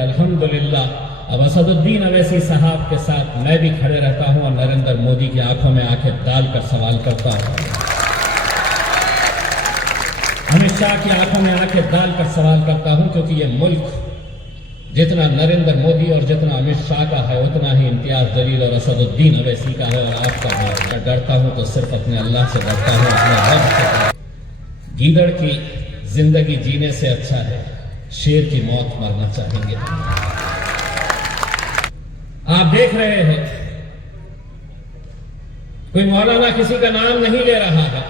अल्हम्दुलिल्लाह अब असदुद्दीन अवैसी साहब के साथ मैं भी खड़े रहता हूं और नरेंद्र मोदी की आंखों में आंखें डालकर सवाल करता हूं, अमित शाह की आंखों में आंखें डालकर सवाल करता हूं, क्योंकि ये मुल्क जितना नरेंद्र मोदी और जितना अमित शाह का है उतना ही इम्तियाज जलील और असदुद्दीन अवैसी का है और आपका है। मैं डरता हूं तो सिर्फ अपने अल्लाह से डरता हूं, अपने रब से। गीदड़ की जिंदगी जीने से अच्छा है शेर की मौत मरना चाहेंगे। आप देख रहे हैं कोई मौलाना किसी का नाम नहीं ले रहा है,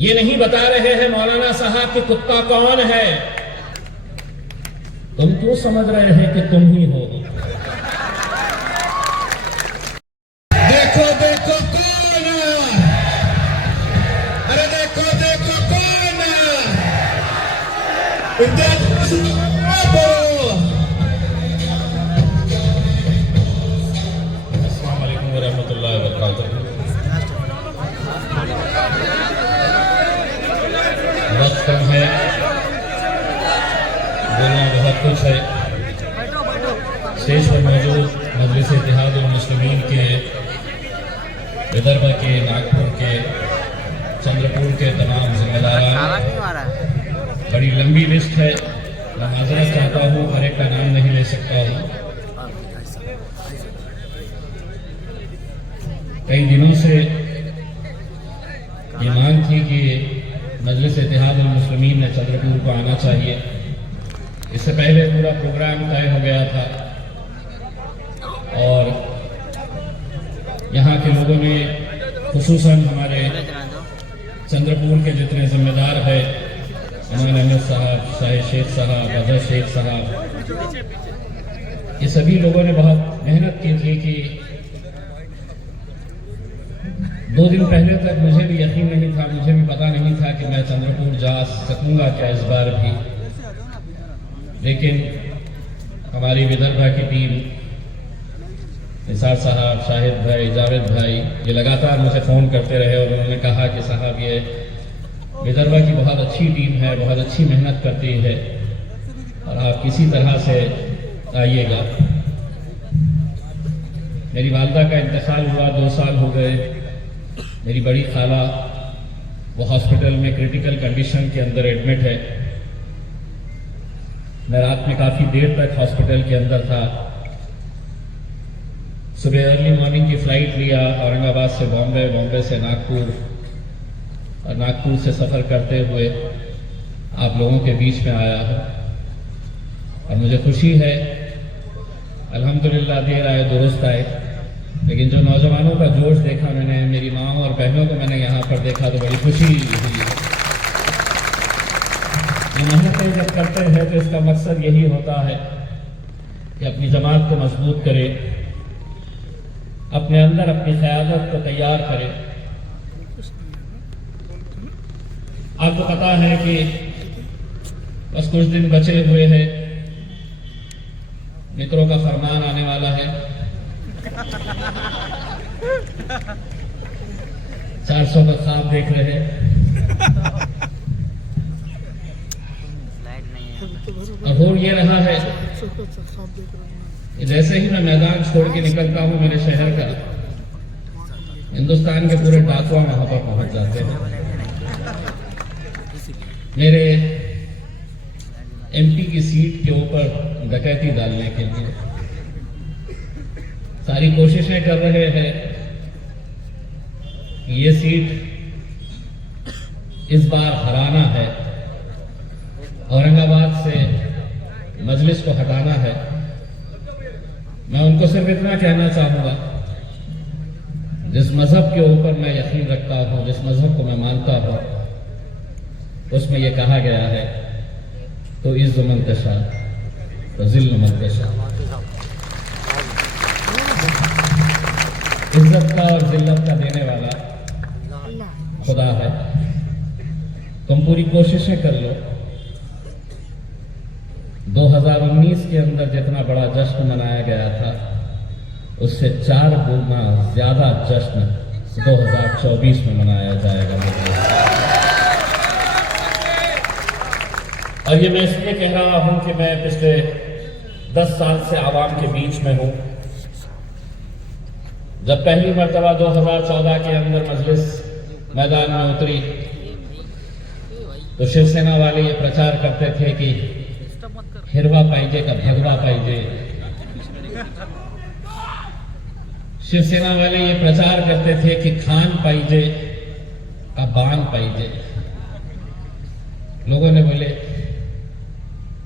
ये नहीं बता रहे हैं मौलाना साहब कि कुत्ता कौन है। तुम क्यों समझ रहे हैं कि तुम ही हो? देखो देखो कौन है, अरे देखो देखो कौन है। अस्सलाम वालेकुम वरहमतुल्लाहि वबरकातुहू। वक्त कम है, बोलना बहुत कुछ है। स्टेज पर मौजूद मजलिस इत्तेहाद उल मुस्लिमीन के विदर्भ के, नागपुर के, चंद्रपुर के तमाम जिम्मेदार, बड़ी लंबी लिस्ट है, मैं माजरत चाहता हूँ, हर एक का नाम नहीं ले सकता हूँ। कई दिनों से ये मांग थी कि मजलिस इत्तेहाद उल मुस्लिमीन ने चंद्रपुर को आना चाहिए। इससे पहले पूरा प्रोग्राम तय हो गया था और यहाँ के लोगों ने, खुसूसन हमारे चंद्रपुर के जितने जिम्मेदार हैं, अमान अहमद साहब, शाहिद शेख साहब, अजहर शेख साहब, ये सभी लोगों ने बहुत मेहनत की थी कि 2 दिन पहले तक मुझे भी यकीन नहीं था, मुझे भी पता नहीं था कि मैं चंद्रपुर जा सकूंगा क्या इस बार भी। लेकिन हमारी विदर्भा की टीम, निसार साहब, शाहिद भाई, जावेद भाई, ये लगातार मुझे फ़ोन करते रहे और उन्होंने कहा कि साहब ये विदर्भा की बहुत अच्छी टीम है, बहुत अच्छी मेहनत करती है और आप किसी तरह से आइएगा। मेरी वालदा का इंतकाल हुआ, 2 साल हो गए। मेरी बड़ी खाला वो हॉस्पिटल में क्रिटिकल कंडीशन के अंदर एडमिट है। मैं रात में काफ़ी देर तक हॉस्पिटल के अंदर था। सुबह अर्ली मॉर्निंग की फ़्लाइट लिया औरंगाबाद से बॉम्बे, बॉम्बे से नागपुर और नागपुर से सफ़र करते हुए आप लोगों के बीच में आया हूँ और मुझे खुशी है, अल्हम्दुलिल्लाह देर आए दुरुस्त आए। लेकिन जो नौजवानों का जोश देखा मैंने, मेरी माँ और बहनों को मैंने यहाँ पर देखा तो बड़ी खुशी हुई। मेहनतें जब करते हैं तो इसका मकसद यही होता है कि अपनी जमात को मजबूत करें, अपने अंदर अपनी क़यादत को तैयार करें। आपको पता है कि बस कुछ दिन बचे हुए हैं, मित्रों का फरमान आने वाला है। 400 का ख्वाब देख रहे हैं और हो ये रहा है कि जैसे ही मैं मैदान छोड़ के निकलता हूं मेरे शहर का, हिंदुस्तान के पूरे डाकुआ वहां पर पहुंच जाते हैं मेरे एमपी की सीट के ऊपर डकैती डालने के लिए। सारी कोशिशें कर रहे हैं कि ये सीट इस बार हराना है, औरंगाबाद से मजलिस को हटाना है। मैं उनको सिर्फ इतना कहना चाहूंगा, जिस मजहब के ऊपर मैं यकीन रखता हूं, जिस मजहब को मैं मानता हूं, उसमें यह कहा गया है तो इज़्ज़ मन तशा तो ज़िल्ल मन तशा, इज्जत का और जिल्लत का देने वाला खुदा है। तुम पूरी कोशिशें कर लो। 2019 के अंदर जितना बड़ा जश्न मनाया गया था उससे 4 गुना ज्यादा जश्न 2024 में मनाया जाएगा। और ये मैं इसलिए कह रहा हूं कि मैं पिछले 10 साल से आवाम के बीच में हूं। जब पहली मर्तबा 2014 के अंदर मजलिस मैदान में उतरी तो शिवसेना वाले ये प्रचार करते थे कि हिरवा पाइजे का भगवा पाइजे। शिवसेना वाले ये प्रचार करते थे कि खान पाइजे का बाण पाइजे। लोगों ने बोले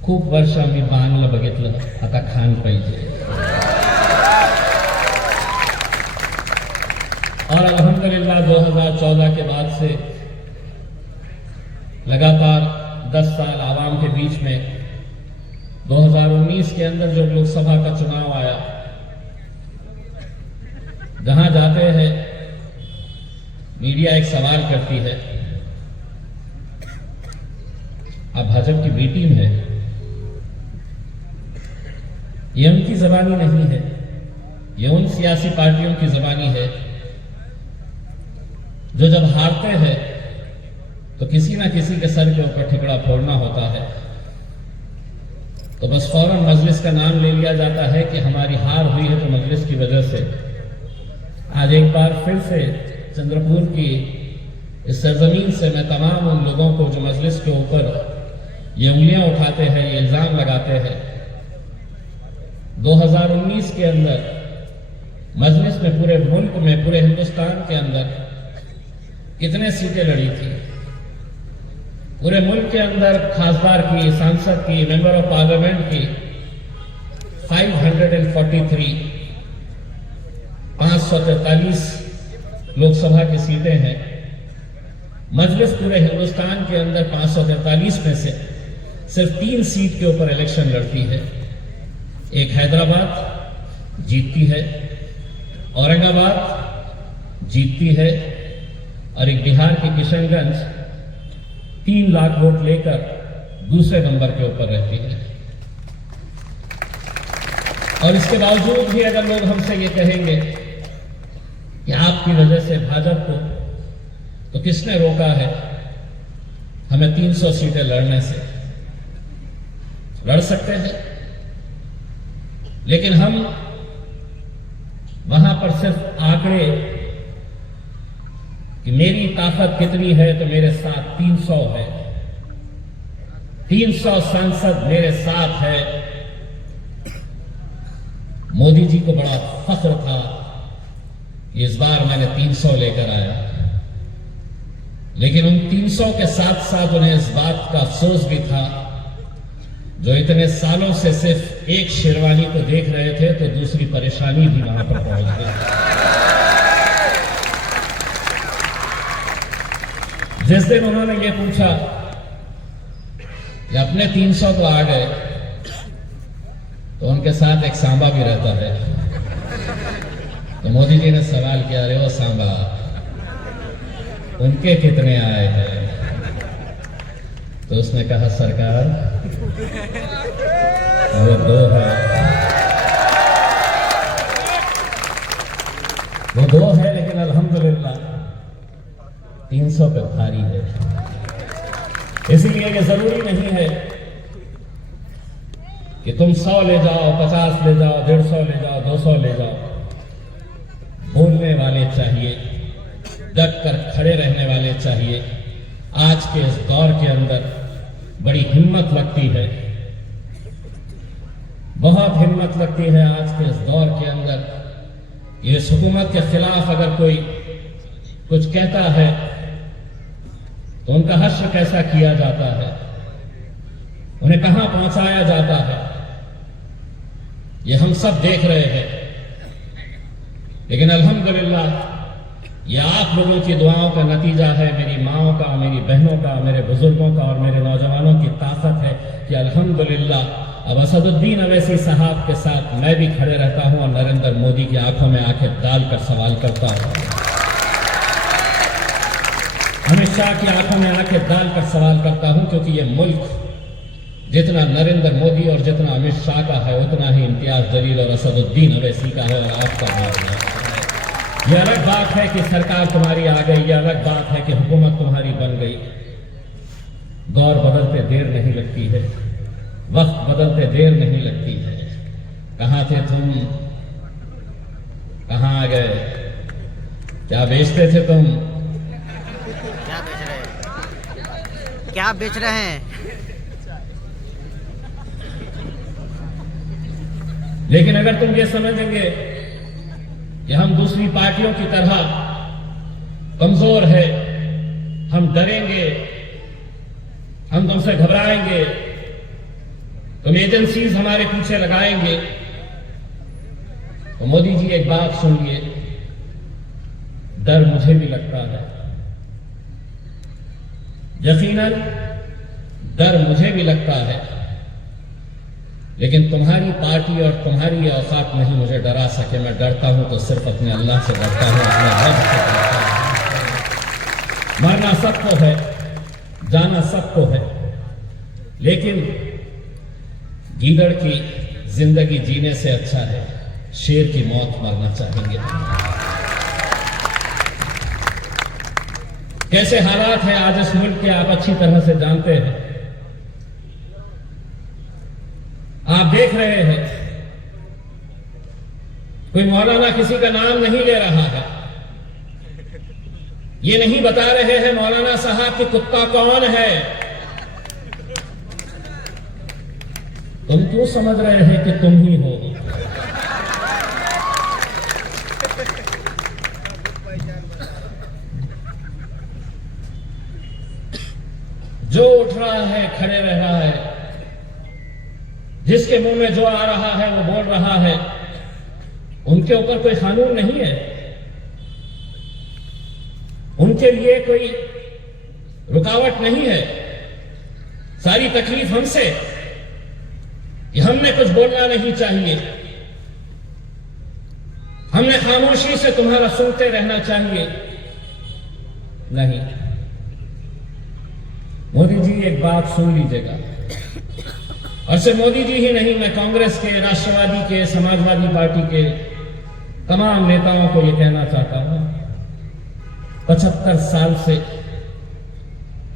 खूप वर्ष आम्ही बाणला बघितलं, आता खान पाहिजे। और अल्हम्दुलिल्लाह 2014 के बाद से लगातार 10 साल आवाम के बीच में 2019 के अंदर जब लोकसभा का चुनाव आया, जहां जाते हैं मीडिया एक सवाल करती है, आप भाजपा की बी टीम है। ये उनकी जबानी नहीं है, ये उन सियासी पार्टियों की जबानी है जो जब हारते हैं तो किसी ना किसी के सर के ऊपर ठिकड़ा फोड़ना होता है, तो बस फौरन मजलिस का नाम ले लिया जाता है कि हमारी हार हुई है तो मजलिस की वजह से। आज एक बार फिर से चंद्रपुर की इस सरजमीन से मैं तमाम उन लोगों को जो मजलिस के ऊपर ये उंगलियां उठाते हैं, ये इल्जाम लगाते हैं, 2019 के अंदर मजलिस में पूरे मुल्क में, पूरे हिंदुस्तान के अंदर कितने सीटें लड़ी थी। पूरे मुल्क के अंदर खासदार की, सांसद की, मेंबर ऑफ पार्लियामेंट की 543 543 लोकसभा की सीटें हैं। मजलिस पूरे हिंदुस्तान के अंदर 543 में से सिर्फ 3 सीट के ऊपर इलेक्शन लड़ती है। एक हैदराबाद जीतती है, औरंगाबाद जीतती है, और एक बिहार की किशनगंज 3 लाख वोट लेकर दूसरे नंबर के ऊपर रहती है। और इसके बावजूद भी अगर लोग हमसे ये कहेंगे कि आपकी वजह से भाजपा को, तो किसने रोका है हमें 300 सीटें लड़ने से? लड़ सकते हैं, लेकिन हम वहां पर सिर्फ आंकड़े कि मेरी ताकत कितनी है, तो मेरे साथ 300 है, 300 सांसद मेरे साथ है। मोदी जी को बड़ा फख्र था, इस बार मैंने 300 लेकर आया, लेकिन उन 300 के साथ साथ उन्हें इस बात का अफसोस भी था, जो इतने सालों से सिर्फ एक शेरवानी को देख रहे थे, तो दूसरी परेशानी भी वहां पर पहुंच गई। जिस दिन उन्होंने ये पूछा कि अपने 300 तो आ गए, तो उनके साथ एक सांबा भी रहता है, तो मोदी जी ने सवाल किया, अरे वो सांबा उनके कितने आए हैं? तो उसने कहा, सरकार वो 2 है, वो 2 है, लेकिन अल्हम्दुलिल्लाह 300 पे भारी है। इसलिए ये जरूरी नहीं है कि तुम 100 ले जाओ, 50 ले जाओ, 150 ले जाओ, 200 ले जाओ। बोलने वाले चाहिए, डट कर खड़े रहने वाले चाहिए। आज के इस दौर के अंदर बड़ी हिम्मत लगती है, बहुत हिम्मत लगती है आज के इस दौर के अंदर। इस हुकूमत के खिलाफ अगर कोई कुछ कहता है तो उनका हश्र कैसा किया जाता है, उन्हें कहां पहुंचाया जाता है, ये हम सब देख रहे हैं। लेकिन अल्हम्दुलिल्लाह ये आप लोगों की दुआओं का नतीजा है, मेरी माओं का, मेरी बहनों का, मेरे बुजुर्गों का और मेरे नौजवानों की ताकत है कि अल्हम्दुलिल्लाह अब असदुद्दीन अवैसी साहब के साथ मैं भी खड़े रहता हूं और नरेंद्र मोदी की आंखों में आंखें डालकर सवाल करता हूं, अमित शाह की आंखों में आंखें डालकर सवाल करता हूं, क्योंकि ये मुल्क जितना नरेंद्र मोदी और जितना अमित शाह का है, उतना ही इम्तियाज जलील और असदुद्दीन अवैसी का है और आपका है। ये अलग बात है कि सरकार तुम्हारी आ गई, ये अलग बात है कि हुकूमत तुम्हारी बन गई, दौर बदलते देर नहीं लगती है, वक्त बदलते देर नहीं लगती है। कहाँ थे तुम, कहाँ आ गए, क्या बेचते थे तुम? क्या बेच रहे हैं? लेकिन अगर तुम ये समझेंगे कि हम दूसरी पार्टियों की तरह कमजोर है, हम डरेंगे, हम तुमसे घबराएंगे, तुम एजेंसीज हमारे पीछे लगाएंगे, तो मोदी जी एक बात सुनिए, डर मुझे भी लगता है, यकीनन डर मुझे भी लगता है, लेकिन तुम्हारी पार्टी और तुम्हारी औकात नहीं मुझे डरा सके। मैं डरता हूं तो सिर्फ अपने अल्लाह से डरता हूं, अपने रब से डरता हूं। मरना सबको है, जाना सबको है, लेकिन गीदड़ की जिंदगी जीने से अच्छा है शेर की मौत मरना चाहेंगे। कैसे हालात हैं आज इस मुल्क के, आप अच्छी तरह से जानते हैं। आप देख रहे हैं कोई मौलाना किसी का नाम नहीं ले रहा है, ये नहीं बता रहे हैं मौलाना साहब कि कुत्ता कौन है। तुम क्यों समझ रहे हैं कि तुम ही हो? जो उठ रहा है खड़े रह रहा है, जिसके मुंह में जो आ रहा है वो बोल रहा है, उनके ऊपर कोई कानून नहीं है, उनके लिए कोई रुकावट नहीं है। सारी तकलीफ हमसे कि हमने कुछ बोलना नहीं चाहिए, हमने खामोशी से तुम्हारा सुनते रहना चाहिए। नहीं, मोदी जी एक बात सुन लीजिएगा, और सिर्फ मोदी जी ही नहीं, मैं कांग्रेस के, राष्ट्रवादी के, समाजवादी पार्टी के तमाम नेताओं को यह कहना चाहता हूं, 75 साल से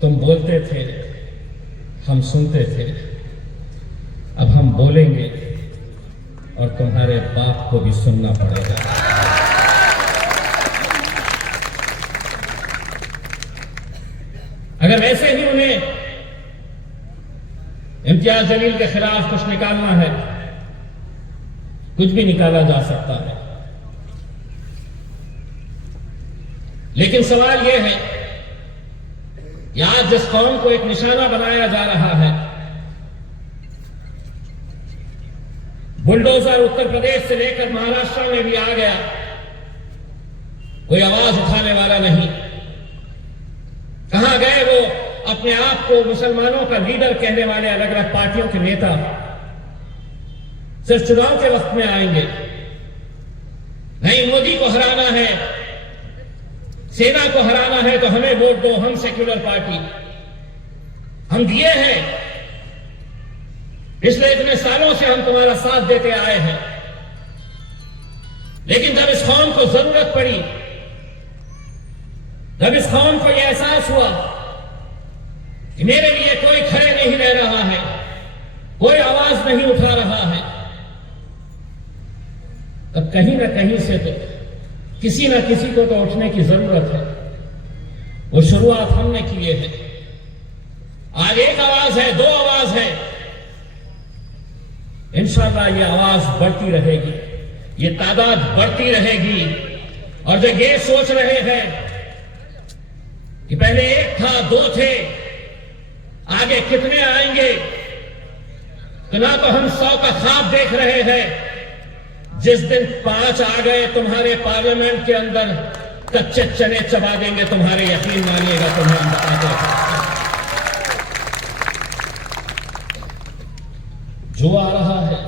तुम बोलते थे, हम सुनते थे, अब हम बोलेंगे और तुम्हारे बाप को भी सुनना पड़ेगा। अगर वैसे ही उन्हें इम्तियाज जलील के खिलाफ कुछ निकालना है, कुछ भी निकाला जा सकता है, लेकिन सवाल यह है कि आज जिस कौम को एक निशाना बनाया जा रहा है, बुलडोजर उत्तर प्रदेश से लेकर महाराष्ट्र में भी आ गया, कोई आवाज उठाने वाला नहीं। कहां गए वो अपने आप को मुसलमानों का लीडर कहने वाले अलग अलग पार्टियों के नेता? सिर्फ चुनाव के वक्त में आएंगे। नहीं, मोदी को हराना है, सेना को हराना है तो हमें वोट दो, हम सेक्युलर पार्टी, हम दिए हैं, इसलिए इतने सालों से हम तुम्हारा साथ देते आए हैं। लेकिन जब इस कौम को जरूरत पड़ी, जब इस कौम को यह एहसास हुआ कि मेरे लिए कोई खड़े नहीं रह रहा है, कोई आवाज नहीं उठा रहा है, तब कहीं ना कहीं से तो किसी ना किसी को तो उठने की जरूरत है। वो शुरुआत हमने की है। आज एक आवाज है, दो आवाज है, इंशाअल्लाह ये आवाज बढ़ती रहेगी, ये तादाद बढ़ती रहेगी। और जो ये सोच रहे हैं कि पहले एक था, दो थे, आगे कितने आएंगे, तो ना तो हम 100 का ख्वाब देख रहे हैं। जिस दिन 5 आ गए तुम्हारे पार्लियामेंट के अंदर, कच्चे चने चबा देंगे तुम्हारे, यकीन मानिएगा, तुम्हें हम बताते हैं। जो आ रहा है,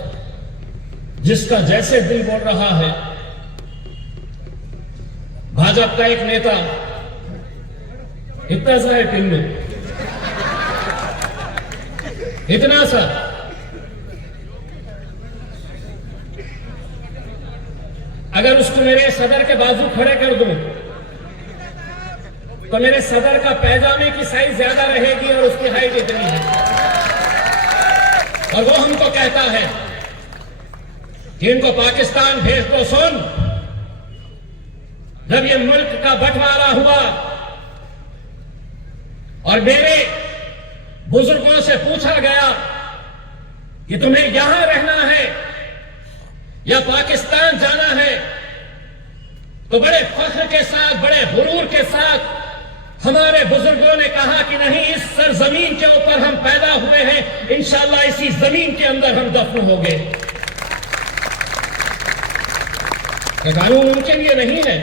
जिसका जैसे दिल बोल रहा है, भाजपा का एक नेता इतना सा है टिल्लू, इतना सा, अगर उसको मेरे सदर के बाजू खड़े कर दूं तो मेरे सदर का पैजामे की साइज ज्यादा रहेगी और उसकी हाइट इतनी है। और वो हमको कहता है कि इनको पाकिस्तान भेज दो। सुन, जब ये मुल्क का बंटवारा हुआ और मेरे बुजुर्गों से पूछा गया कि तुम्हें यहां रहना है या पाकिस्तान जाना है, तो बड़े फख्र के साथ, बड़े गुरूर के साथ हमारे बुजुर्गों ने कहा कि नहीं, इस सरजमीन के ऊपर हम पैदा हुए हैं, इंशाअल्लाह इसी जमीन के अंदर हम दफन होंगे। कानून उनके लिए नहीं है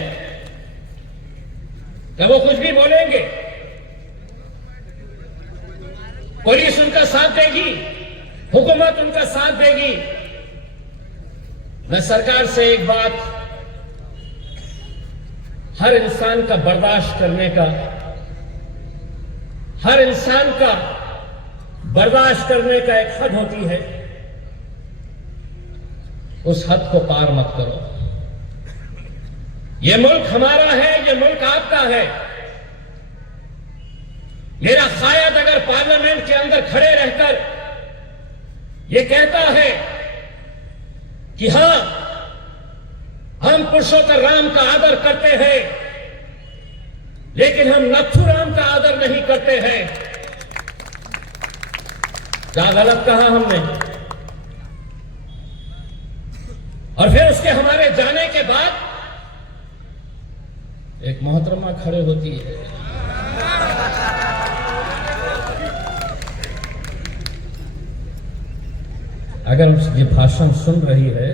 कि वो कुछ भी बोलेंगे, पुलिस उनका साथ देगी, हुकूमत उनका साथ देगी। मैं सरकार से एक बात, हर इंसान का बर्दाश्त करने का, हर इंसान का बर्दाश्त करने का एक हद होती है, उस हद को पार मत करो। यह मुल्क हमारा है, यह मुल्क आपका है। मेरा कायद अगर पार्लियामेंट के अंदर खड़े रहकर यह कहता है कि हां, हम पुरुषोत्तम राम का आदर करते हैं, लेकिन हम नथुराम का आदर नहीं करते हैं, क्या गलत कहा हमने? और फिर उसके हमारे जाने के बाद एक मोहतरमा खड़े होती है, अगर ये भाषण सुन रही है,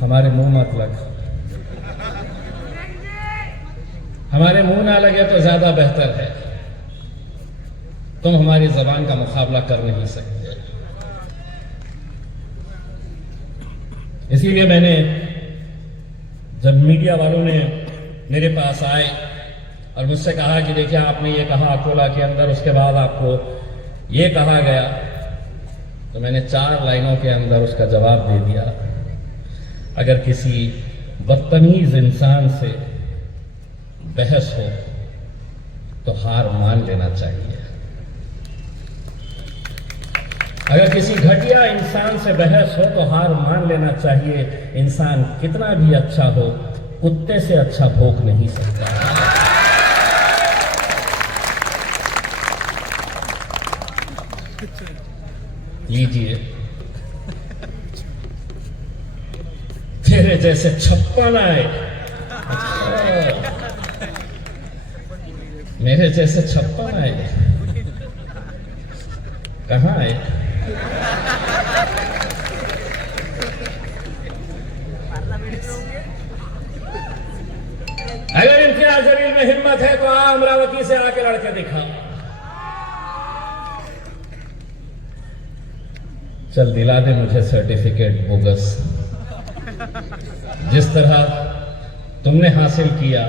हमारे मुंह मत लग, हमारे मुंह ना लगे तो ज्यादा बेहतर है। तुम हमारी जबान का मुकाबला कर नहीं सकते। इसीलिए मैंने, जब मीडिया वालों ने मेरे पास आए और मुझसे कहा कि देखिए आपने ये कहा अकोला के अंदर, उसके बाद आपको ये कहा गया, तो मैंने 4 लाइनों के अंदर उसका जवाब दे दिया। अगर किसी बदतमीज इंसान से बहस हो तो हार मान लेना चाहिए। अगर किसी घटिया इंसान से बहस हो तो हार मान लेना चाहिए। इंसान कितना भी अच्छा हो, कुत्ते से अच्छा भोंक नहीं सकता। लीजिए, तेरे जैसे 56 आए, मेरे जैसे 56 आए, कहां आए? अगर इम्तियाज जलील में हिम्मत है तो आ अमरावती से आके लड़के दिखा। चल दिला दे मुझे सर्टिफिकेट बोगस, जिस तरह तुमने हासिल किया।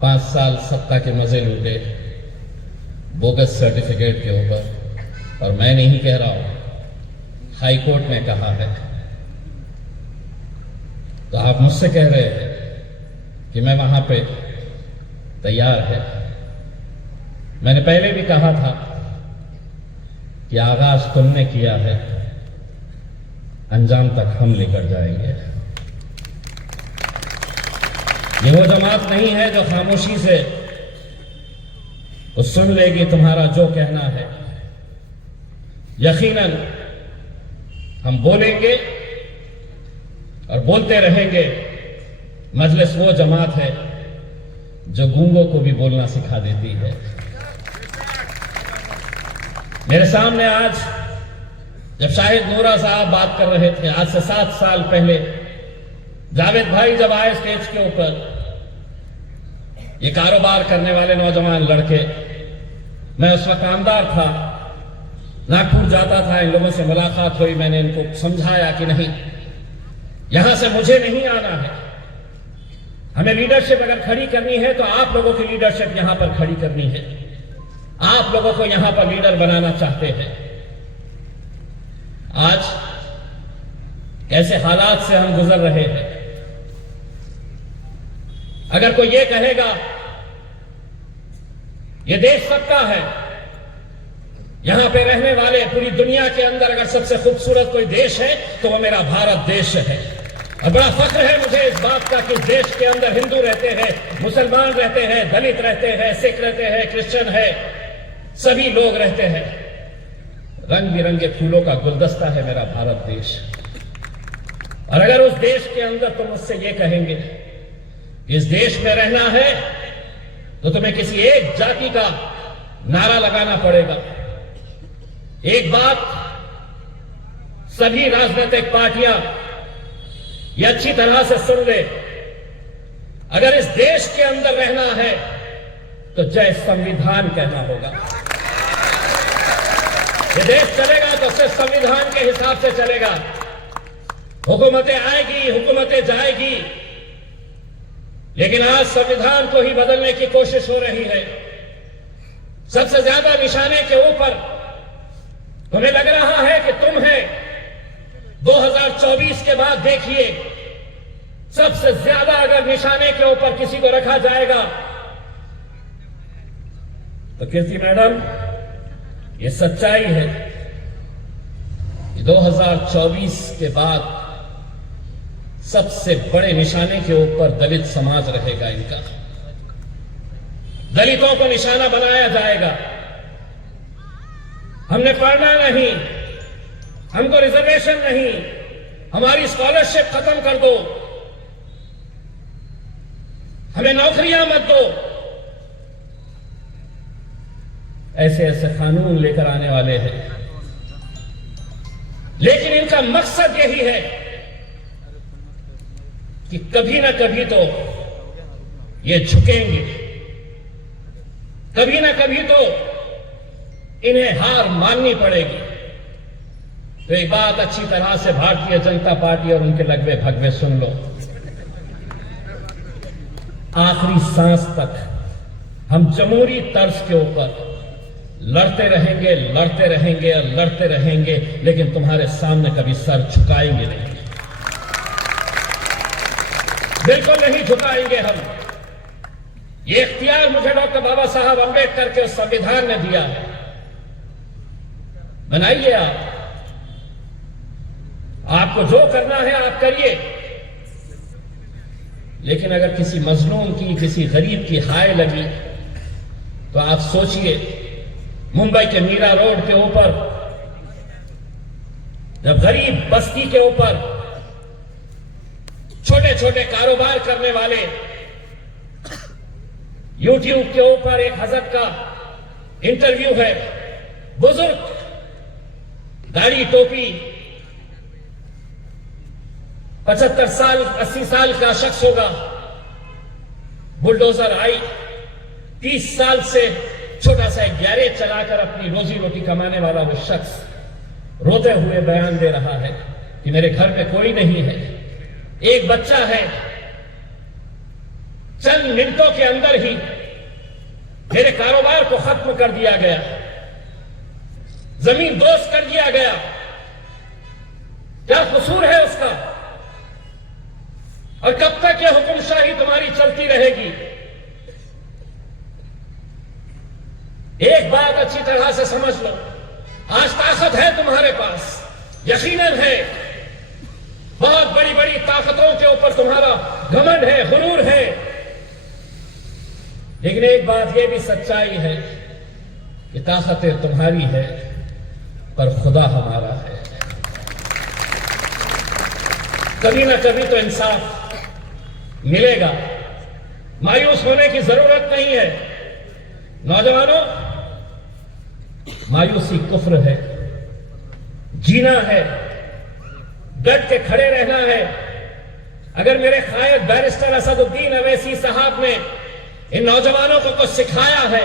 5 साल सत्ता के मजे लूटे बोगस सर्टिफिकेट के ऊपर, और मैं नहीं कह रहा हूं, हाई कोर्ट ने कहा है। तो आप मुझसे कह रहे हैं कि मैं वहां पे तैयार है। मैंने पहले भी कहा था कि आगाज तुमने किया है, अंजाम तक हम लेकर जाएंगे। ये वो जमात नहीं है जो खामोशी से वो सुन लेगी तुम्हारा जो कहना है। यकीनन हम बोलेंगे और बोलते रहेंगे। मजलिस वो जमात है जो गूंगों को भी बोलना सिखा देती है। मेरे सामने आज जब शाहिद नूरा साहब बात कर रहे थे, आज से 7 साल पहले जावेद भाई जब आए स्टेज के ऊपर, ये कारोबार करने वाले नौजवान लड़के, मैं उस वक्त आमदार था, नागपुर जाता था, इन लोगों से मुलाकात हुई, मैंने इनको समझाया कि नहीं, यहां से मुझे नहीं आना है, हमें लीडरशिप अगर खड़ी करनी है तो आप लोगों की लीडरशिप यहां पर खड़ी करनी है। आप लोगों को यहां पर लीडर बनाना चाहते हैं। आज कैसे हालात से हम गुजर रहे हैं। अगर कोई ये कहेगा ये देश सबका है, यहां पे रहने वाले पूरी दुनिया के अंदर अगर सबसे खूबसूरत कोई देश है तो वो मेरा भारत देश है। और बड़ा फख्र है मुझे इस बात का कि देश के अंदर हिंदू रहते हैं, मुसलमान रहते हैं, दलित रहते हैं, सिख रहते हैं, क्रिश्चियन है, सभी लोग रहते हैं। रंग बिरंगे फूलों का गुलदस्ता है मेरा भारत देश। और अगर उस देश के अंदर तुम मुझसे ये कहेंगे इस देश में रहना है तो तुम्हें किसी एक जाति का नारा लगाना पड़ेगा। एक बात सभी राजनीतिक पार्टियां ये अच्छी तरह से सुन ले, अगर इस देश के अंदर रहना है तो जय संविधान कहना होगा। ये देश चलेगा तो सिर्फ संविधान के हिसाब से चलेगा। हुकूमतें आएगी, हुकूमतें जाएगी, लेकिन आज संविधान को ही बदलने की कोशिश हो रही है। सबसे ज्यादा निशाने के ऊपर तुम्हें लग रहा है कि तुम है। 2024 के बाद देखिए सबसे ज्यादा अगर निशाने के ऊपर किसी को रखा जाएगा तो कीर्ति मैडम ये सच्चाई है कि 2024 के बाद सबसे बड़े निशाने के ऊपर दलित समाज रहेगा। इनका दलितों को निशाना बनाया जाएगा। हमने पढ़ना नहीं, हमको रिजर्वेशन नहीं, हमारी स्कॉलरशिप खत्म कर दो, हमें नौकरियां मत दो, ऐसे ऐसे कानून लेकर आने वाले हैं। लेकिन इनका मकसद यही है कि कभी ना कभी तो ये झुकेंगे, कभी ना कभी तो इन्हें हार माननी पड़ेगी। तो एक बात अच्छी तरह से भारतीय जनता पार्टी और उनके लगवे भगवे सुन लो, आखिरी सांस तक हम जमहूरी तर्ज के ऊपर लड़ते रहेंगे, लड़ते रहेंगे और लड़ते रहेंगे, लेकिन तुम्हारे सामने कभी सर झुकाएंगे नहीं, बिल्कुल नहीं झुकाएंगे हम। ये इख्तियार मुझे डॉक्टर बाबा साहब अंबेडकर के उस संविधान ने दिया है। बनाइए आपको जो करना है आप करिए, लेकिन अगर किसी मजलूम की, किसी गरीब की हाय लगी तो आप सोचिए मुंबई के मीरा रोड के ऊपर जब गरीब बस्ती के ऊपर छोटे छोटे कारोबार करने वाले यूट्यूब के ऊपर एक हजरत का इंटरव्यू है, बुजुर्ग दाढ़ी टोपी 75 साल 80 साल का शख्स होगा, बुलडोजर आई, 30 साल से छोटा सा एक गैरेज चलाकर अपनी रोजी रोटी कमाने वाला वो शख्स रोते हुए बयान दे रहा है कि मेरे घर में कोई नहीं है, एक बच्चा है, चंद मिनटों के अंदर ही मेरे कारोबार को खत्म कर दिया गया, जमीन दोस्त कर दिया गया, क्या कसूर है उसका? और कब तक यह हुक्मशाही तुम्हारी चलती रहेगी? एक बात अच्छी तरह से समझ लो, आज ताकत है तुम्हारे पास, यकीनन है, बहुत बड़ी बड़ी ताकतों के ऊपर तुम्हारा घमंड है, गुरूर है, लेकिन एक बात यह भी सच्चाई है कि ताकतें तुम्हारी है पर खुदा हमारा है। कभी ना कभी तो इंसाफ मिलेगा, मायूस होने की जरूरत नहीं है। नौजवानों, मायूसी कुफ्र है, जीना है, डट के खड़े रहना है। अगर मेरे कायद बैरिस्टर असदुद्दीन अवैसी साहब ने इन नौजवानों को कुछ सिखाया है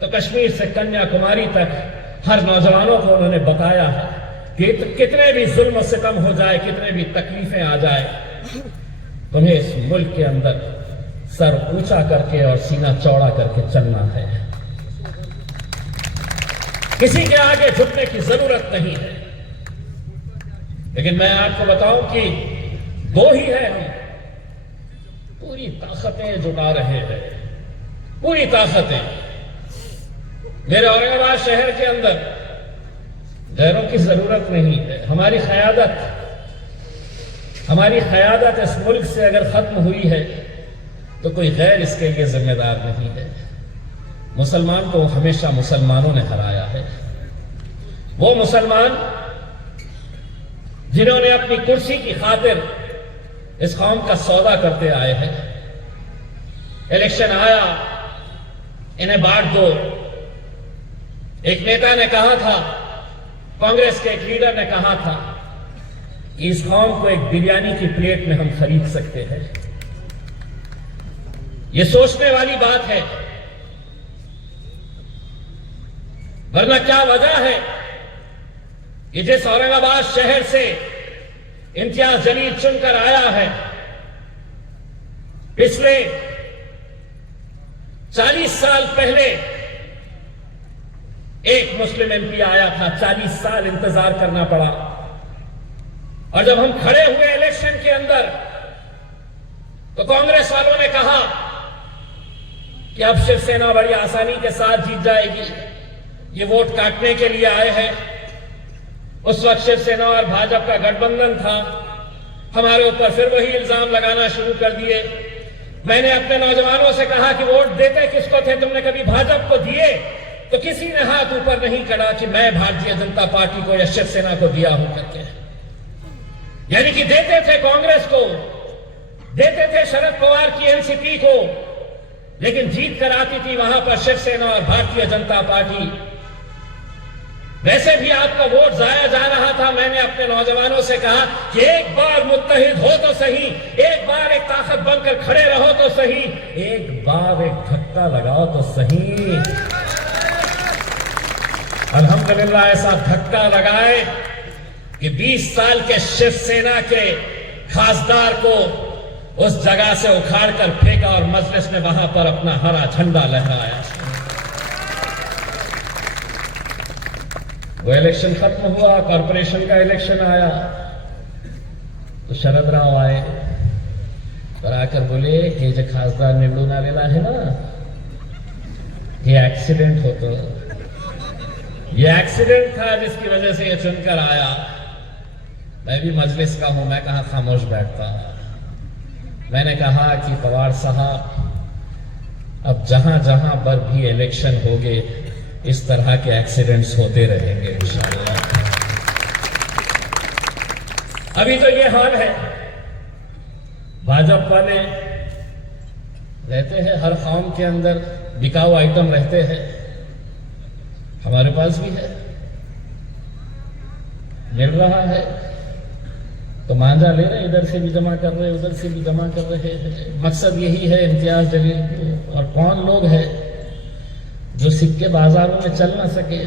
तो कश्मीर से कन्याकुमारी तक हर नौजवानों को उन्होंने बताया है कि कितने भी जुल्म सितम हो जाए, कितने भी तकलीफें आ जाए, तुम्हें इस मुल्क के अंदर सर ऊंचा करके और सीना चौड़ा करके चलना है। किसी के आगे झुकने की जरूरत नहीं है। लेकिन मैं आपको बताऊं कि दो ही है हम, पूरी ताकतें जुटा रहे हैं, पूरी ताकतें। मेरे औरंगाबाद शहर के अंदर गैरों की जरूरत नहीं है। हमारी क़यादत इस मुल्क से अगर खत्म हुई है तो कोई गैर इसके लिए जिम्मेदार नहीं है। मुसलमान को हमेशा मुसलमानों ने हराया है। वो मुसलमान जिन्होंने अपनी कुर्सी की खातिर इस कौम का सौदा करते आए हैं। इलेक्शन आया, इन्हें बांट दो। एक नेता ने कहा था, कांग्रेस के एक लीडर ने कहा था, इस कौम को एक बिरयानी की प्लेट में हम खरीद सकते हैं। यह सोचने वाली बात है, वरना क्या वजह है कि जिस औरंगाबाद शहर से इम्तियाज जलील चुनकर आया है, पिछले 40 साल पहले एक मुस्लिम एमपी आया था, 40 साल इंतजार करना पड़ा। और जब हम खड़े हुए इलेक्शन के अंदर तो कांग्रेस वालों ने कहा कि अब शिवसेना बड़ी आसानी के साथ जीत जाएगी, ये वोट काटने के लिए आए हैं। उस वक्त शिवसेना और भाजपा का गठबंधन था। हमारे ऊपर फिर वही इल्जाम लगाना शुरू कर दिए। मैंने अपने नौजवानों से कहा कि वोट देते किसको थे, तुमने कभी भाजपा को दिए? तो किसी ने हाथ ऊपर नहीं करा कि मैं भारतीय जनता पार्टी को या शिवसेना को दिया हूं करके। यानी कि देते थे कांग्रेस को, देते थे शरद पवार की एनसीपी को, लेकिन जीत कर आती थी वहां पर शिवसेना और भारतीय जनता पार्टी। वैसे भी आपका वोट जाया जा रहा था। मैंने अपने नौजवानों से कहा कि एक बार मुत्तहिद हो तो सही, एक बार एक ताकत बनकर खड़े रहो तो सही, एक बार एक धक्का लगाओ तो सही। अल्हम्दुलिल्लाह ऐसा धक्का लगाए कि 20 साल के शिवसेना के खासदार को उस जगह से उखाड़कर फेंका और मजलिस ने वहां पर अपना हरा झंडा लहराया। वो इलेक्शन खत्म हुआ, कॉर्पोरेशन का इलेक्शन आया तो शरद राव आए और आकर बोले कि जो खासदार निवडून आलेला है ना, ये एक्सीडेंट होतो, ये एक्सीडेंट था जिसकी वजह से ये चुनकर आया। मैं भी मजलिस का हूं, मैं कहां खामोश बैठता। मैंने कहा कि पवार साहब, अब जहां जहां पर भी इलेक्शन होंगे इस तरह के एक्सीडेंट्स होते रहेंगे इंशाअल्लाह। अभी तो ये हाल है। भाजपा वाले रहते हैं हर कौम के अंदर, बिकाऊ आइटम रहते हैं, हमारे पास भी है, मिल रहा है तो मांझा ले रहे, इधर से भी जमा कर रहे, उधर से भी जमा कर रहे हैं। मकसद यही है इम्तियाज जलील को। और कौन लोग हैं जो सिक्के बाजारों में चल ना सके,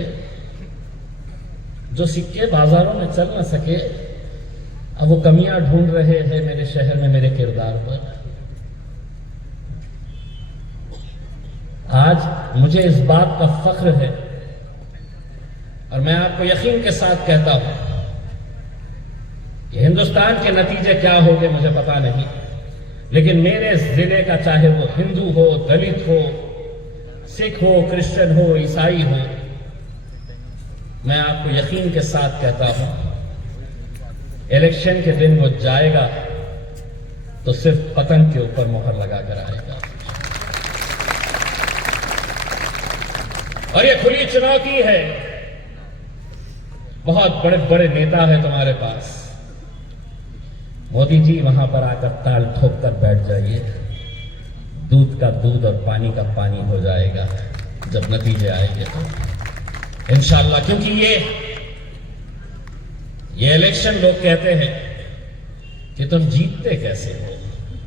जो सिक्के बाजारों में चल ना सके, अब वो कमियां ढूंढ रहे हैं मेरे शहर में, मेरे किरदार पर। आज मुझे इस बात का फख्र है और मैं आपको यकीन के साथ कहता हूं कि हिंदुस्तान के नतीजे क्या होंगे मुझे पता नहीं, लेकिन मेरे जिले का, चाहे वो हिंदू हो, दलित हो, सिख हो, क्रिश्चियन हो, ईसाई हो, मैं आपको यकीन के साथ कहता हूं, इलेक्शन के दिन वो जाएगा तो सिर्फ पतंग के ऊपर मोहर लगाकर आएगा। और ये खुली चुनौती है। बहुत बड़े बड़े नेता है तुम्हारे पास। मोदी जी वहां पर आकर ताल ठोक कर बैठ जाइए, दूध का दूध और पानी का पानी हो जाएगा जब नतीजे आएंगे तो इंशाअल्लाह। क्योंकि ये इलेक्शन लोग कहते हैं कि तुम जीतते कैसे हो,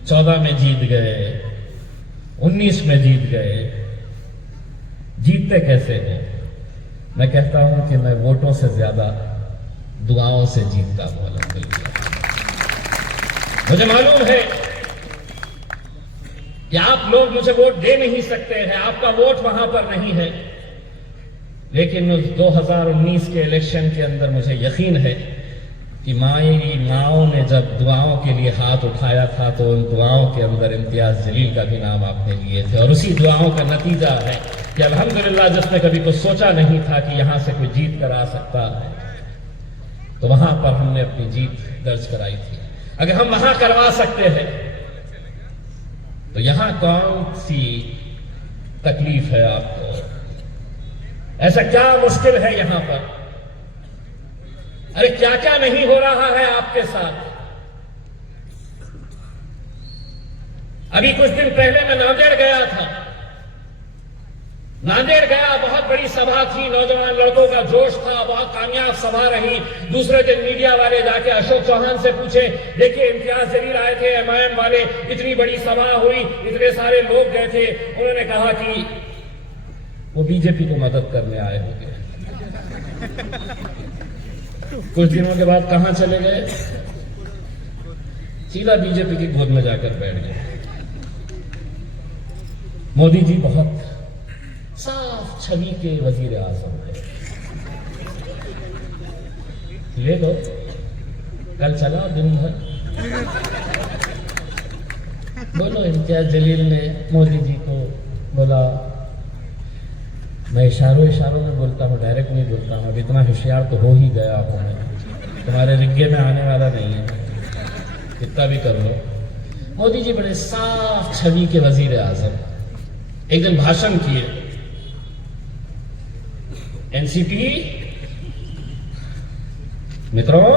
14 में जीत गए, 19 में जीत गए, जीतते कैसे हो? मैं कहता हूं कि मैं वोटों से ज्यादा दुआओं से जीतता हूं अल्हम्दुलिल्लाह। मुझे मालूम है कि आप लोग मुझे वोट दे नहीं सकते हैं, आपका वोट वहां पर नहीं है, लेकिन उस 2019 के इलेक्शन के अंदर मुझे यकीन है कि माई नाव ने जब दुआओं के लिए हाथ उठाया था तो उन दुआओं के अंदर इम्तियाज जलील का भी नाम आपने लिए थे, और उसी दुआओं का नतीजा है कि अल्हम्दुलिल्लाह जिसने कभी कुछ सोचा नहीं था कि यहां से कोई जीत कर आ सकता है, तो वहां पर हमने अपनी जीत दर्ज कराई थी। अगर हम वहां करवा सकते हैं तो यहां कौन सी तकलीफ है आपको? ऐसा क्या मुश्किल है यहां पर? अरे क्या क्या नहीं हो रहा है आपके साथ? अभी कुछ दिन पहले मैं नांदेड़ गया था। नांदेड़ गया, बहुत बड़ी सभा थी, नौजवान लड़कों का जोश था, बहुत कामयाब सभा रही। दूसरे दिन मीडिया वाले जाके अशोक चौहान से पूछे, देखिए इम्तियाज जलील आए थे, एमआईएम वाले, इतनी बड़ी सभा हुई, इतने सारे लोग गए थे। उन्होंने कहा कि वो बीजेपी को मदद करने आए होंगे। कुछ दिनों के बाद कहां चले गए? सीधा बीजेपी की गोद में जाकर बैठ गए। मोदी जी बहुत साफ छवि के वजीर आजम है। ले लो, कल चला दिन भर बोलो। इम्तियाज जलील ने मोदी जी को बोला, मैं इशारों में बोलता हूँ, डायरेक्ट नहीं बोलता हूँ। अब इतना होशियार तो हो ही गया हूँ मैं, तुम्हारे रिग्गे में आने वाला नहीं है, कितना भी कर लो। मोदी जी बड़े साफ छवि के वजीर आजम एक दिन भाषण किए। एनसीपी मित्रों,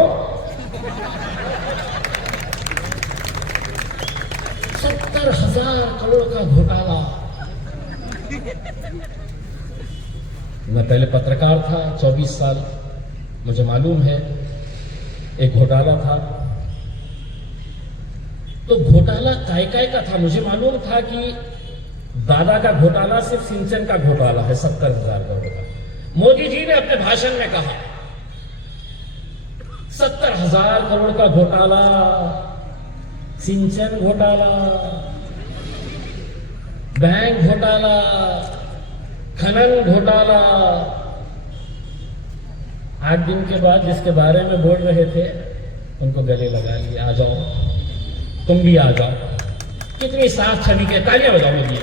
70,000 करोड़ का घोटाला। मैं पहले पत्रकार था, 24 साल, मुझे मालूम है एक घोटाला था। तो घोटाला काय का था? मुझे मालूम था कि दादा का घोटाला सिर्फ सिंचन का घोटाला है, 70,000 करोड़ का। मोदी जी ने अपने भाषण में कहा 70,000 करोड़ का घोटाला, सिंचन घोटाला, बैंक घोटाला, खनन घोटाला। 8 दिन के बाद जिसके बारे में बोल रहे थे उनको गले लगा लिए, आ जाओ तुम भी आ जाओ। कितनी साफ छवि के, तालियां बजाओ मोदी।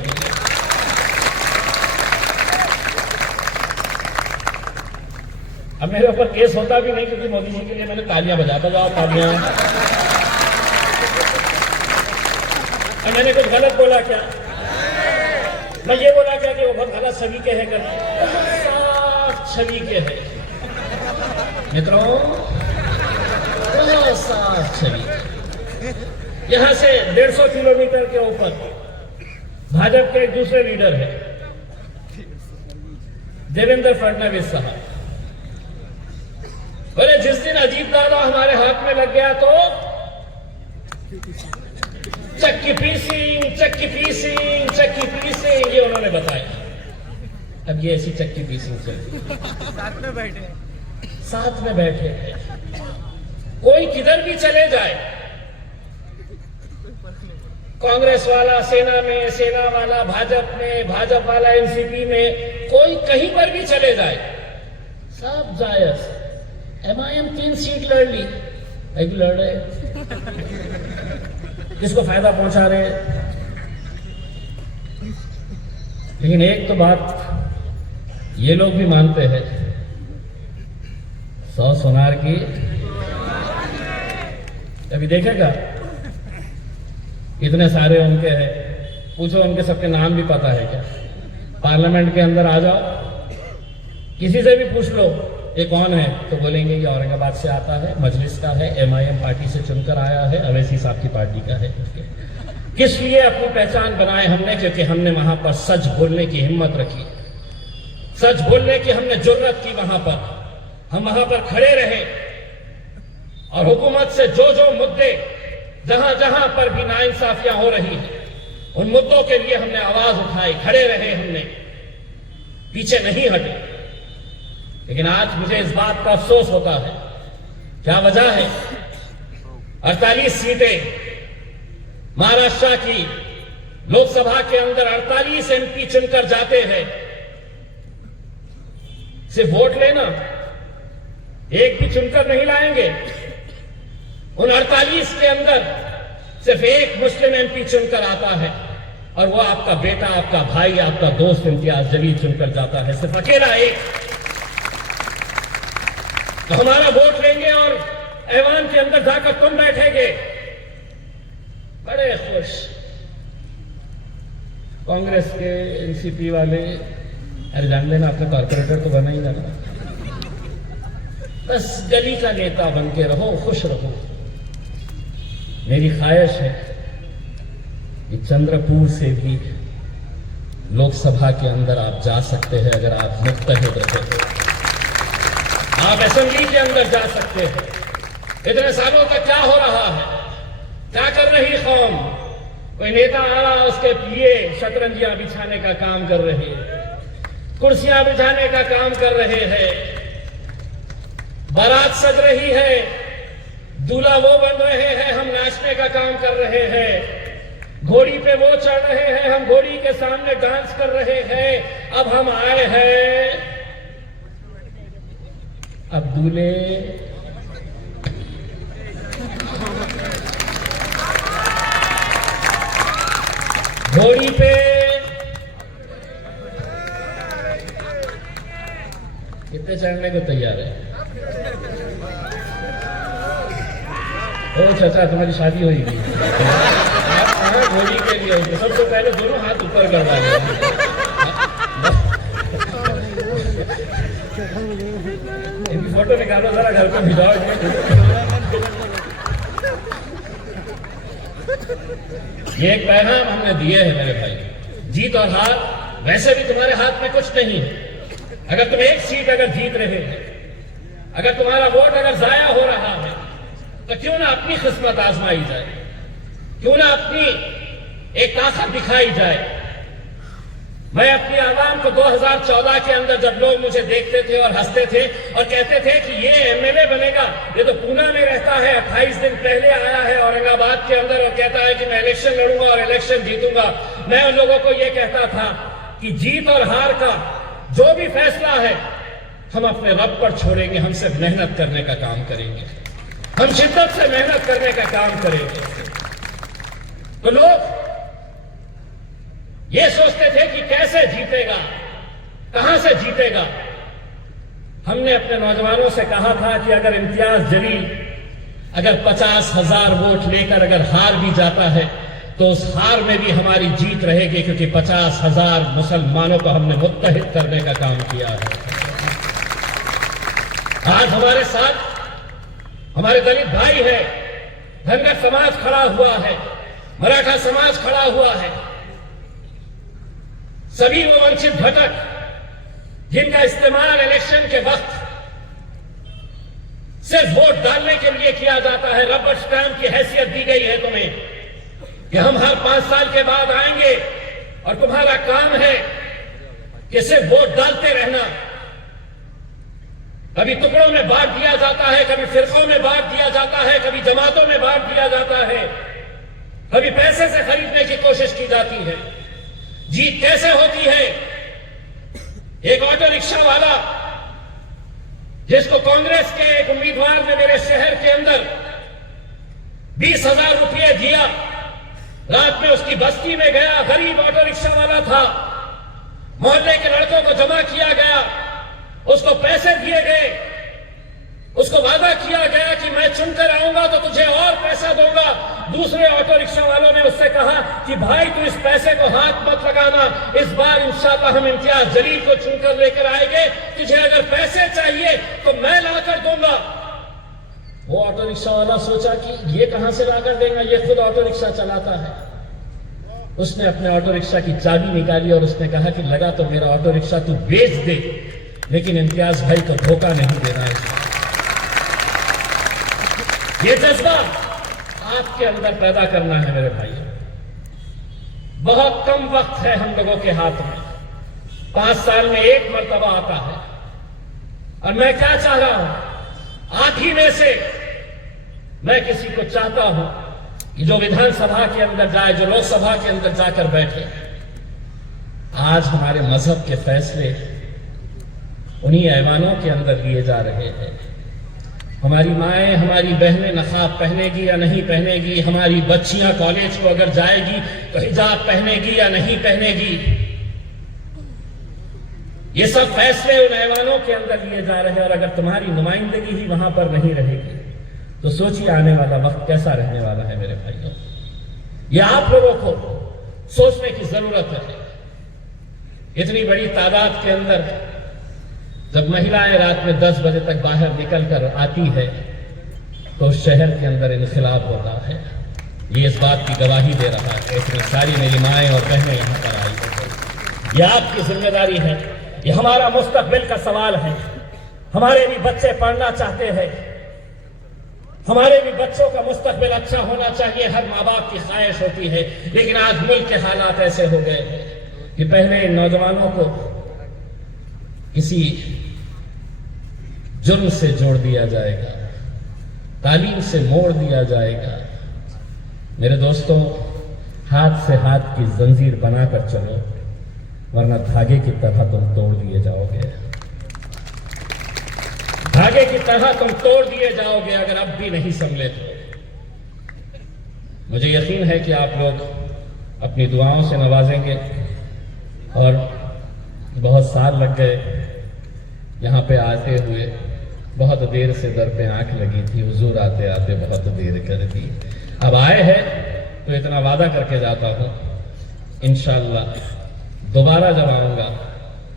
अब मेरे ऊपर केस होता भी नहीं क्योंकि मोदी जी के लिए मैंने तालियां बजाता जाओ, तालियां। और मैंने कुछ गलत बोला क्या? मैं ये बोला क्या कि वो बहुत गलत छवि के हैं? साफ छवि के हैं मित्रों, बहुत साफ छवि। यहां से 150 किलोमीटर के ऊपर भाजपा के एक दूसरे लीडर है, देवेंद्र फडणवीस साहब। बोले जिस दिन अजीत दादा हमारे हाथ में लग गया तो चक्की पीसिंग, चक्की पीसिंग, चक्की पीसिंग, ये उन्होंने बताया। अब ये ऐसी चक्की पीसिंग चल साथ में बैठे कोई किधर भी चले जाए, कांग्रेस वाला सेना में, सेना वाला भाजपा में, भाजपा वाला एनसीपी में, कोई कहीं पर भी चले जाए, सब जायज। एमआईएम 3 सीट लड़ ली, अभी लड़ रहे, किसको फायदा पहुंचा रहे। लेकिन एक तो बात ये लोग भी मानते हैं, 100 सोनार की अभी देखेगा। इतने सारे उनके हैं, पूछो उनके सबके नाम भी पता है क्या? पार्लियामेंट के अंदर आ जाओ, किसी से भी पूछ लो ये कौन है, तो बोलेंगे ये औरंगाबाद से आता है, मजलिस का है, एमआईएम पार्टी से चुनकर आया है, अवैसी साहब की पार्टी का है। किस लिए अपनी पहचान बनाए हमने? क्योंकि हमने वहां पर सच बोलने की हिम्मत रखी, सच बोलने की हमने जुर्रत की। वहां पर हम वहां पर खड़े रहे और हुकूमत से जो जो मुद्दे, जहां जहां पर भी नाइंसाफियां हो रही हैं, उन मुद्दों के लिए हमने आवाज उठाई, खड़े रहे, हमने पीछे नहीं हटे। लेकिन आज मुझे इस बात का अफसोस होता है, क्या वजह है? 48 सीटें महाराष्ट्र की लोकसभा के अंदर 48 एमपी चुनकर जाते हैं। सिर्फ वोट लेना, एक भी चुनकर नहीं लाएंगे, उन 48 के अंदर सिर्फ एक मुस्लिम एमपी चुनकर आता है और वो आपका बेटा, आपका भाई, आपका दोस्त इम्तियाज जलील चुनकर जाता है, सिर्फ अकेला एक। तो हमारा वोट लेंगे और ऐवान के अंदर जाकर तुम बैठेंगे बड़े खुश। कांग्रेस के एनसीपी वाले, अरे जान लेना आपका कॉर्पोरेटर तो बना ही ना, बस गली का नेता बन के रहो, खुश रहो। मेरी ख्वाहिश है कि चंद्रपुर से भी लोकसभा के अंदर आप जा सकते हैं अगर आप मुत्तहिद रहे तो। आप असेंबली के अंदर जा सकते हैं। इतने सालों तक क्या हो रहा है, क्या कर रही कौम? कोई नेता आ रहा, उसके लिए शतरंजियां बिछाने का काम कर रहे हैं, कुर्सियां बिछाने का काम कर रहे हैं, बारात सज रही है, दूल्हा वो बन रहे हैं, हम नाचने का काम कर रहे हैं, घोड़ी पे वो चढ़ रहे हैं, हम घोड़ी के सामने डांस कर रहे हैं। अब हम आए हैं, अब दूल्हे घोड़ी पे कितने चढ़ने को तैयार है? ओ चाचा, तुम्हारी शादी हुई थी, आप कहाँ घोड़ी के लिए होंगे? सबसे पहले दोनों हाथ ऊपर करवा लें। इनकी फोटो निकालो जरा, घर को भिजाओ। ये एक पैगाम हमने दिए हैं मेरे भाई। जीत और हार वैसे भी तुम्हारे हाथ में कुछ नहीं है। अगर तुम एक सीट अगर जीत रहे हैं, अगर तुम्हारा वोट अगर जाया हो रहा है, तो क्यों ना अपनी किस्मत आजमाई जाए, क्यों ना अपनी एक ताकत दिखाई जाए। मैं अपनी आवाम को 2014 के अंदर जब लोग मुझे देखते थे और हंसते थे और कहते थे कि ये एमएलए बनेगा, ये तो पूना में रहता है, 28 दिन पहले आया है औरंगाबाद के अंदर और कहता है कि मैं इलेक्शन लड़ूंगा और इलेक्शन जीतूंगा, मैं उन लोगों को ये कहता था कि जीत और हार का जो भी फैसला है हम अपने रब पर छोड़ेंगे, हम सिर्फ मेहनत करने का काम करेंगे, हम शिद्दत से मेहनत करने का काम करेंगे। तो लोग ये सोचते थे कि कैसे जीतेगा, कहां से जीतेगा। हमने अपने नौजवानों से कहा था कि अगर इम्तियाज जलील अगर 50,000 वोट लेकर अगर हार भी जाता है तो उस हार में भी हमारी जीत रहेगी, क्योंकि 50,000 मुसलमानों को हमने मुत्तहिद करने का काम किया है। आज हमारे साथ हमारे दलित भाई है, धनगर समाज खड़ा हुआ है, मराठा समाज खड़ा हुआ है, सभी वो वंचित घटक जिनका इस्तेमाल इलेक्शन के वक्त सिर्फ वोट डालने के लिए किया जाता है। रबर स्टैंप की हैसियत दी गई है तुम्हें कि हम हर 5 साल के बाद आएंगे और तुम्हारा काम है कि सिर्फ वोट डालते रहना। कभी टुकड़ों में बांट दिया जाता है, कभी फिरकों में बांट दिया जाता है, कभी जमातों में बांट दिया जाता है, कभी पैसे से खरीदने की कोशिश की जाती है। जीत कैसे होती है? एक ऑटो रिक्शा वाला जिसको कांग्रेस के एक उम्मीदवार ने मेरे शहर के अंदर 20,000 रुपये दिया, रात में उसकी बस्ती में गया, गरीब ऑटो रिक्शा वाला था, मोहल्ले के लड़कों को जमा किया गया, उसको पैसे दिए गए, उसको वादा किया गया कि मैं चुनकर आऊंगा तो तुझे और पैसा दूंगा। दूसरे ऑटो रिक्शा वालों ने उससे कहा कि भाई तू इस पैसे को हाथ मत लगाना, इस बार इंशाअल्लाह हम इम्तियाज जलील को चुनकर लेकर आएंगे, तुझे अगर पैसे चाहिए तो मैं लाकर दूंगा। वो ऑटो रिक्शा वाला सोचा कि ये कहां से लाकर देगा, ये खुद ऑटो रिक्शा चलाता है। उसने अपने ऑटो रिक्शा की चाबी निकाली और उसने कहा कि लगा तो मेरा ऑटो रिक्शा तू बेच दे, लेकिन इम्तियाज भाई को धोखा नहीं देना है। ये जज्बा आपके अंदर पैदा करना है मेरे भाई। बहुत कम वक्त है हम लोगों के हाथ में, 5 साल में एक मर्तबा आता है। और मैं क्या चाह रहा हूं, आप ही में से मैं किसी को चाहता हूं कि जो विधानसभा के अंदर जाए, जो लोकसभा के अंदर जाकर बैठे। आज हमारे मजहब के फैसले उन्हीं ऐवानों के अंदर लिए जा रहे हैं। हमारी माएँ, हमारी बहनें नकाब पहनेगी या नहीं पहनेगी, हमारी बच्चियां कॉलेज को अगर जाएगी तो हिजाब पहनेगी या नहीं पहनेगी, ये सब फैसले उन ऐवानों के अंदर लिए जा रहे हैं। और अगर तुम्हारी नुमाइंदगी ही वहां पर नहीं रहेगी तो सोचिए आने वाला वक्त कैसा रहने वाला है मेरे भाइयों। ये आप लोगों को सोचने की जरूरत है। इतनी बड़ी तादाद के अंदर जब महिलाएं रात में 10 बजे तक बाहर निकल कर आती है तो शहर के अंदर इनकलाब होता है। ये इस बात की गवाही दे रहा है। इतनी सारी मेरी माएँ और बहनें यहां पर आई हैं। ये आपकी जिम्मेदारी है, ये हमारा मुस्तकबिल का सवाल है। हमारे भी बच्चे पढ़ना चाहते हैं, हमारे भी बच्चों का मुस्तकबिल अच्छा होना चाहिए, हर माँ बाप की ख्वाहिश होती है। लेकिन आज मुल्क के हालात ऐसे हो गए हैं कि पहले इन नौजवानों को किसी जुर्म से जोड़ दिया जाएगा, तालीम से मोड़ दिया जाएगा। मेरे दोस्तों, हाथ से हाथ की जंजीर बनाकर चलो, वरना धागे की तरह तुम तोड़ दिए जाओगे। धागे की तरह तुम तोड़ दिए जाओगे अगर अब भी नहीं संभले तो। मुझे यकीन है कि आप लोग अपनी दुआओं से नवाजेंगे। और बहुत साल लग गए यहाँ पे आते हुए, बहुत देर से दर पे आंख लगी थी, हुजूर आते आते बहुत देर कर दी। अब आए हैं तो इतना वादा करके जाता हूं, इंशाअल्लाह दोबारा जब आऊंगा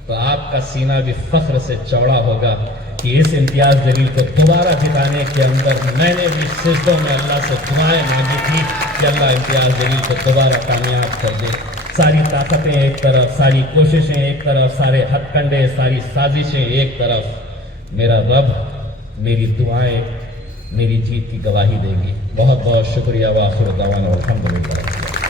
तो आपका सीना भी फख्र से चौड़ा होगा कि इस इम्तियाज जलील को दोबारा जिताने के अंदर मैंने भी सिजदों में अल्लाह से दुआएं मांगी थी कि अल्लाह इम्तियाज जलील को दोबारा कामयाब कर दे। सारी ताकतें एक तरफ, सारी कोशिशें एक तरफ, सारे हथकंडे, सारी साजिशें एक तरफ, मेरा रब, मेरी दुआएं मेरी जीत की गवाही देगी। बहुत बहुत शुक्रिया। वाखिर दावाना अल्हम्दुलिल्लाह।